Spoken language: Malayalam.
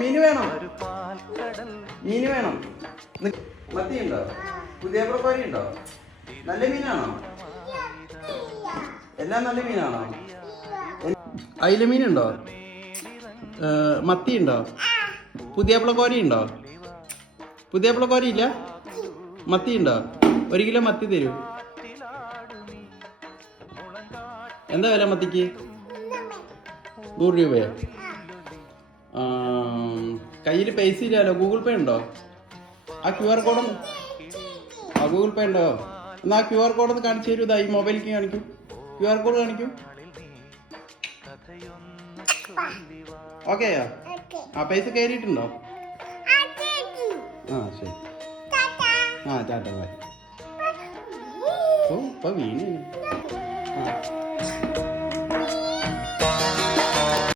മീന് വേണം. മീന് വേണം. മത്തിയുണ്ടോ? പുതിയ പ്രൊക്കോരി ഉണ്ടോ? നല്ല മീനാണോ? എല്ലാം നല്ല മീനാണോ? അയില മീനുണ്ടോ? മത്തി ഉണ്ടോ? പുതിയ കോരി ഉണ്ടോ? പുതിയ കോരി ഇല്ല. മത്തി ഉണ്ടോ? 1 കിലോ മത്തി തരൂ. എന്താ വില മത്തിക്ക്? 100 രൂപയോ? കയ്യിൽ പൈസ ഇല്ലല്ലോ. ഗൂഗിൾ പേ ഉണ്ടോ? ആ QR കോഡ് ഗൂഗിൾ പേ ഉണ്ടോ? എന്നാ ആ QR കോഡ് ഒന്ന് കാണിച്ചു തരൂ. ഈ മൊബൈലിലേക്ക് കാണിക്കൂ. QR കോഡ് കാണിക്കൂ. ഓക്കെയാ? ആ പൈസ കയറിയിട്ടുണ്ടോ? ആ ശരി. ആ ടാറ്റ ബൈ. ഓ ഇപ്പൊ വീണ. ആ